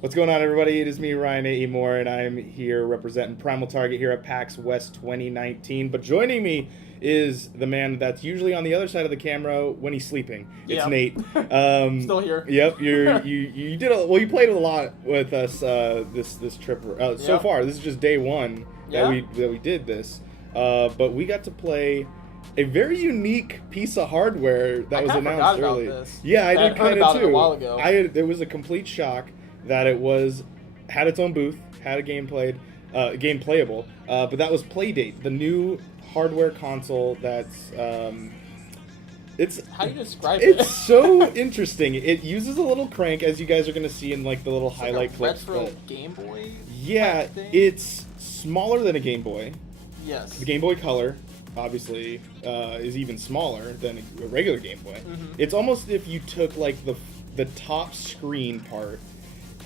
What's going on, everybody? It is me, Ryan A. Moore, and I'm here representing Primal Target here at PAX West 2019. But joining me is the man that's usually on the other side of the camera when he's sleeping. It's Nate. Still here. Yep, you did you played a lot with us this trip so far. This is just day one that we did this, but we got to play a very unique piece of hardware that was announced early. Yeah, I did kind of too. A while ago. It was a complete shock that it had its own booth, had a game playable, but that was Playdate, the new hardware console that's it's how do you describe it? It's so interesting. It uses a little crank, as you guys are going to see in like the little highlight clips. Retro Game Boy. Yeah, it's smaller than a Game Boy. Yes. The Game Boy Color, obviously, is even smaller than a regular Game Boy. Mm-hmm. It's almost if you took like the top screen part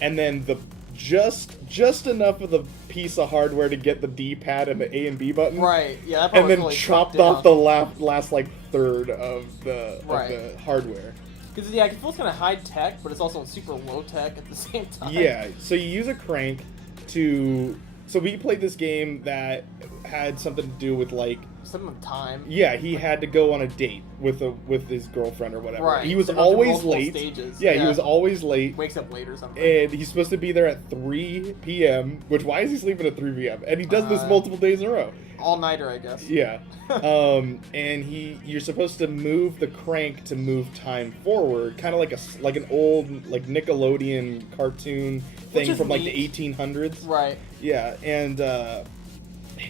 and then the just enough of the piece of hardware to get the D-pad and the A and B button. Right. Yeah. That part and then really chopped off the last like third of the hardware. Because it feels kind of high tech, but it's also super low tech at the same time. Yeah. So you use a crank to. So we played this game that had something to do with like some time. Yeah, he had to go on a date with his girlfriend or whatever. Right. He was always late. Stages. Yeah, he was always late. Wakes up late or something. And he's supposed to be there at 3 p.m. Which, why is he sleeping at 3 p.m.? And he does this multiple days in a row. All-nighter, I guess. Yeah. And you're supposed to move the crank to move time forward, kind of like an old like Nickelodeon cartoon thing from like the 1800s. Right. Yeah, and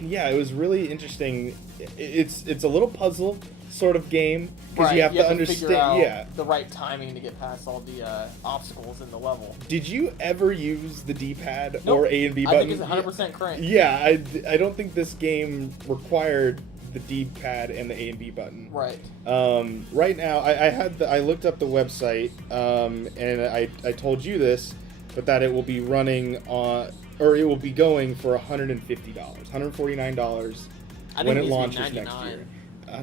yeah, it was really interesting. It's a little puzzle sort of game because you have to understand the right timing to get past all the obstacles in the level. Did you ever use the D-pad Nope. or A and B button? I think it's 100% crank. Yeah, I don't think this game required the D-pad and the A and B button. Right. Right now, I looked up the website, and I told you this, but that it will be running on, or it will be going for $150, $149 when it launches next year.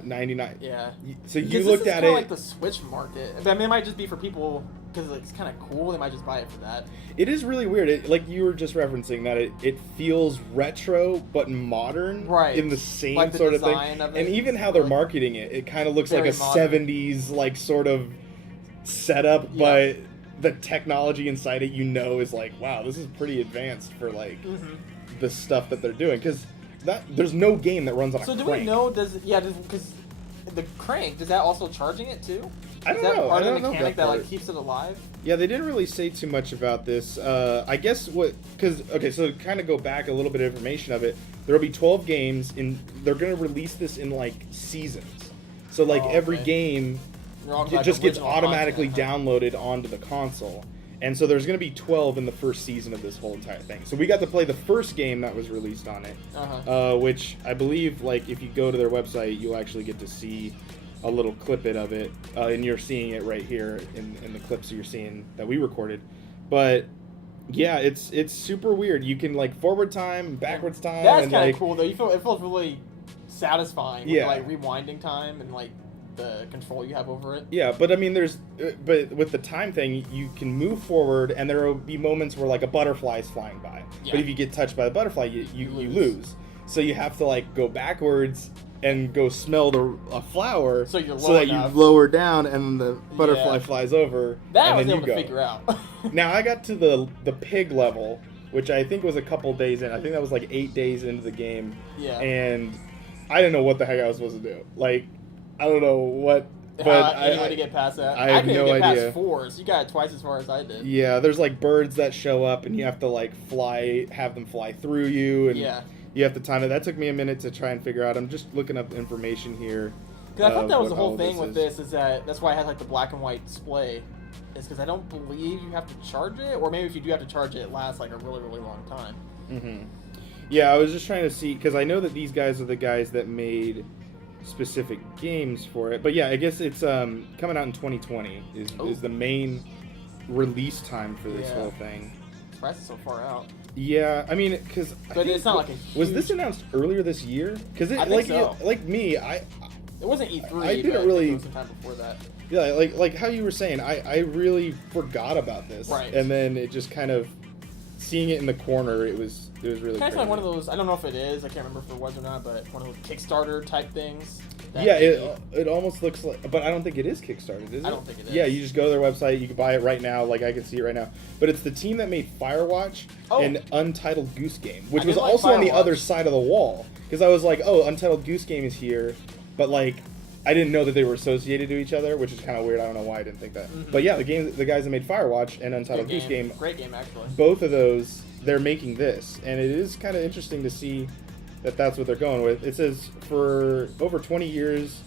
99. Yeah. So you looked at it. It's like the Switch market. I mean, it might just be for people because it's kind of cool. They might just buy it for that. It is really weird. Like you were just referencing that it feels retro but modern, right? In the same like the sort of thing. Of and even how they're marketing it, it kind of looks like a modern 70s like sort of setup, but the technology inside it, is like, wow, this is pretty advanced for like the stuff that they're doing because. There's no game that runs on a crank. So do we know, because the crank, does that also charging it too? I don't know. Is that part of the mechanic that like keeps it alive? Yeah, they didn't really say too much about this. I guess so to kind of go back a little bit of information of it, there will be 12 games, they're going to release this in like seasons. So like every game just gets automatically downloaded onto the console. And so there's going to be 12 in the first season of this whole entire thing. So we got to play the first game that was released on it, which I believe, like, if you go to their website, you'll actually get to see a little clip of it, and you're seeing it right here in the clips that you're seeing that we recorded. But yeah, it's super weird. You can like forward time, backwards time. That's kind of cool though. It feels really satisfying. With, like rewinding time and like the control you have over it. Yeah, but I mean, but with the time thing, you can move forward, and there will be moments where like a butterfly is flying by. Yeah. But if you get touched by the butterfly, you lose. So you have to like go backwards and go smell a flower, so that you lower down, and the butterfly flies over. That and I was then able to figure out. Now I got to the pig level, which I think was a couple days in. I think that was like 8 days into the game. Yeah. And I didn't know what the heck I was supposed to do. Like, I don't know what. But any way to get past that? I have no idea. Past 4, so you got it twice as far as I did. Yeah, there's like birds that show up, and you have to like have them fly through you, and you have to time it. That took me a minute to try and figure out. I'm just looking up information here. Because I thought that was the whole thing with this is that's why I had like the black and white display. Is because I don't believe you have to charge it, or maybe if you do have to charge it, it lasts like a really, really long time. Mm-hmm. Yeah, I was just trying to see, because I know that these guys are the guys that made specific games for it. But yeah, I guess it's coming out in 2020 is the main release time for this whole thing. Surprised it's so far out. Yeah, I mean, because but it's not like a huge... Was this announced earlier this year? Because I think so. Like me, it wasn't E3. I didn't really. It was some time before that. Yeah, like how you were saying, I really forgot about this, right? And then it just kind of seeing it in the corner, it was really. Kind of like one of those. I don't know if it is. I can't remember if it was or not, but one of those Kickstarter type things. Yeah, it almost looks like, but I don't think it is Kickstarted, is it? I don't think it is. Yeah, you just go to their website, you can buy it right now, like I can see it right now. But it's the team that made Firewatch and Untitled Goose Game, which was also on the other side of the wall. Because I was like, oh, Untitled Goose Game is here, but like, I didn't know that they were associated to each other, which is kind of weird. I don't know why I didn't think that. Mm-hmm. But yeah, the guys that made Firewatch and Untitled Goose Game, great game actually. Both of those, they're making this, and it is kind of interesting to see that that's what they're going with. It says for over 20 years.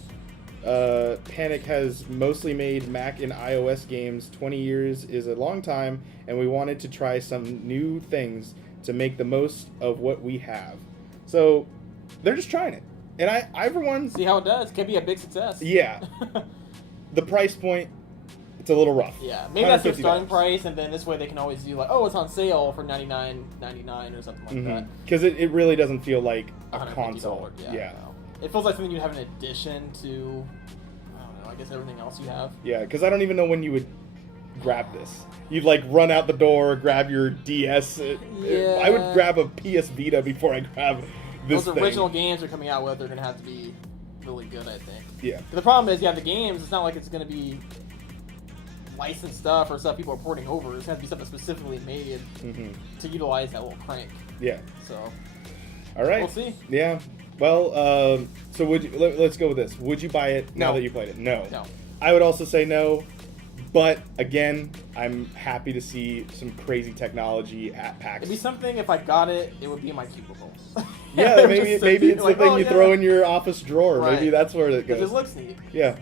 Panic has mostly made Mac and iOS games. 20 years is a long time, and we wanted to try some new things to make the most of what we have. So they're just trying it, and I for one, see how it does. Could be a big success. Yeah. The price point, it's a little rough. Yeah, maybe that's their starting price, and then this way they can always do like, oh, it's on sale for $99.99 or something like that. Because it really doesn't feel like a console. Yeah. No. It feels like something you'd have in addition to, I don't know, I guess everything else you have. Yeah, because I don't even know when you would grab this. You'd like run out the door, grab your DS. Yeah. I would grab a PS Vita before I grab this Those original games they're coming out with are going to have to be really good, I think. Yeah. The problem is, the games, it's not like it's going to be licensed stuff or stuff people are porting over. It's going to be something specifically made to utilize that little crank. Yeah. So, all right. We'll see. Yeah. Well, so let's go with this. Would you buy it now that you played it? No. No. I would also say no, but again, I'm happy to see some crazy technology at PAX. It'd be something, if I got it, it would be in my cubicle. Yeah, maybe it's the thing you throw in your office drawer. Right. Maybe that's where it goes. It looks neat. Yeah.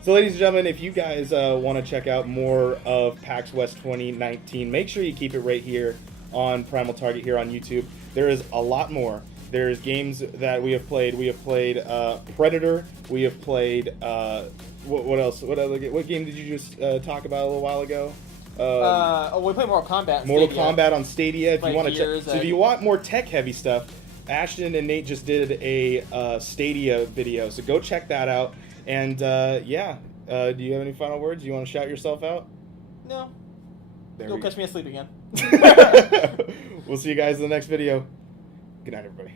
So, ladies and gentlemen, if you guys want to check out more of PAX West 2019, make sure you keep it right here on Primal Target here on YouTube. There is a lot more. There's games that we have played. We have played Predator. We have played what else? What game did you just talk about a little while ago? We played Mortal Kombat. Mortal Kombat on Stadia. If you want to, if you want more tech-heavy stuff, Ashton and Nate just did a Stadia video, so go check that out. And do you have any final words? You want to shout yourself out? No. You'll catch me asleep again. We'll see you guys in the next video. Good night, everybody.